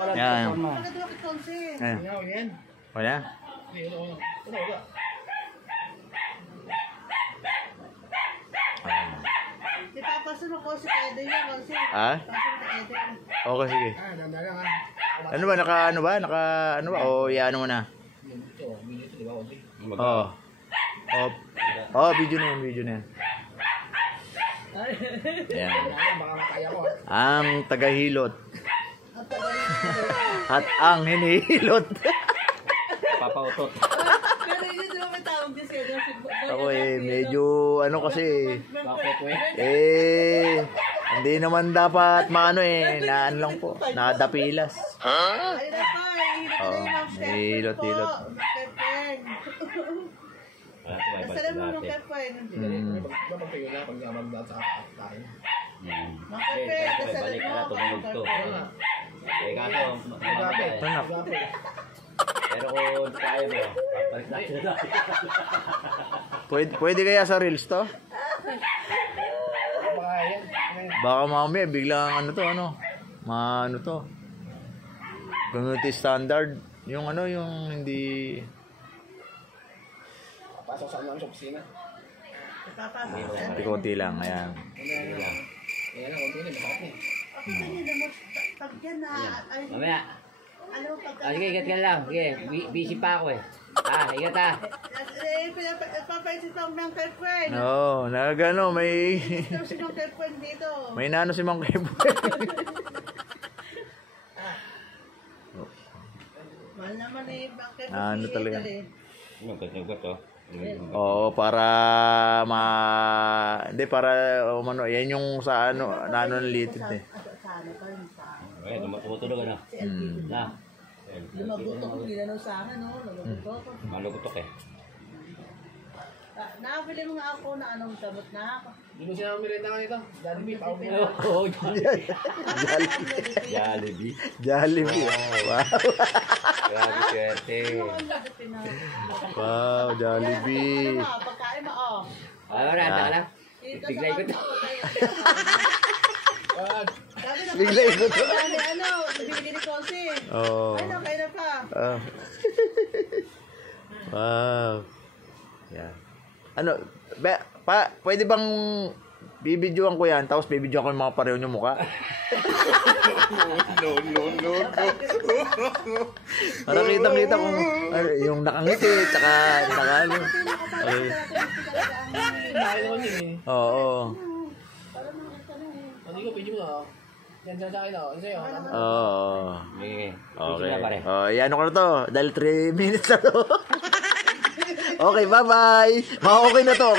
Yan. Ayan. Wala? Ipapasunod ko si Eden yan kasi. Ah? Okay, sige. Ano ba? Naka ano ba? O iano mo na? Oo. Oh, video na yan. Yan. Ang tagahilot. At ang hinihilot. Papautot. Pero yun din may tawag din siya. Ako medyo ano kasi. Bakit Hindi naman dapat maano na ano lang po. Nadapilas. Ayun na pa. Hilot. Masarap mo yung pepeng. Balik na tumunog to. Kaso, Anak. pero kung kaya mo, balik natin na. Pwede kaya sa reels to? Baka mamaya biglang ano to. Community standard. Yung hindi... Pasok sa ano sa opisina. Konti lang, ayan. Ayan lang, konti na, masakit na. Kasi nyo naman, pag yan na, Mamaya. ano pagka... Sige, ikat ka lang. Sige, busy pa ako eh. Ikat Papaisip lang ng pepeng. Oo, nagano, may... Tapos yung pepeng dito. May nano si Mang Kebo. Mahal naman bang pepeng. Ano talaga? Nugat to. Oo, para hindi para umano, yan yung sa nanonlitit eh. Sana pa rin sa akin. Okay, tumutulog na. Na. Lumagutok ko nila sa akin, no? Lumagutok. Malugutok eh. Nakabili mo nga ako na anong sabot na ako. Hindi mo siya mirenda nga nito. Jollibee, pao mo. Oo, Jollibee. Jollibee. Wow. Grabe swerte. Wow, Jollibee. Pagkain mo, oh. Wala na. Biglay ko to. Biglay ko to. Ano, bibili ni Kosi. Oo. Ano, kayo na pa. Wow. Yan. Ano, pwede bang bibidyoan ko yan, tapos bibidyoan ko yung mga pareho nyo mukha? No. Para kita kung yung nakangiti, tsaka nakalo. Oo. Hindi ko, pwede mo. Yan sa akin, oh. Isa yun. Oo. Okay. Yan ko na to. Dahil 3 minutes na to. Okay, bye-bye. Okay na to.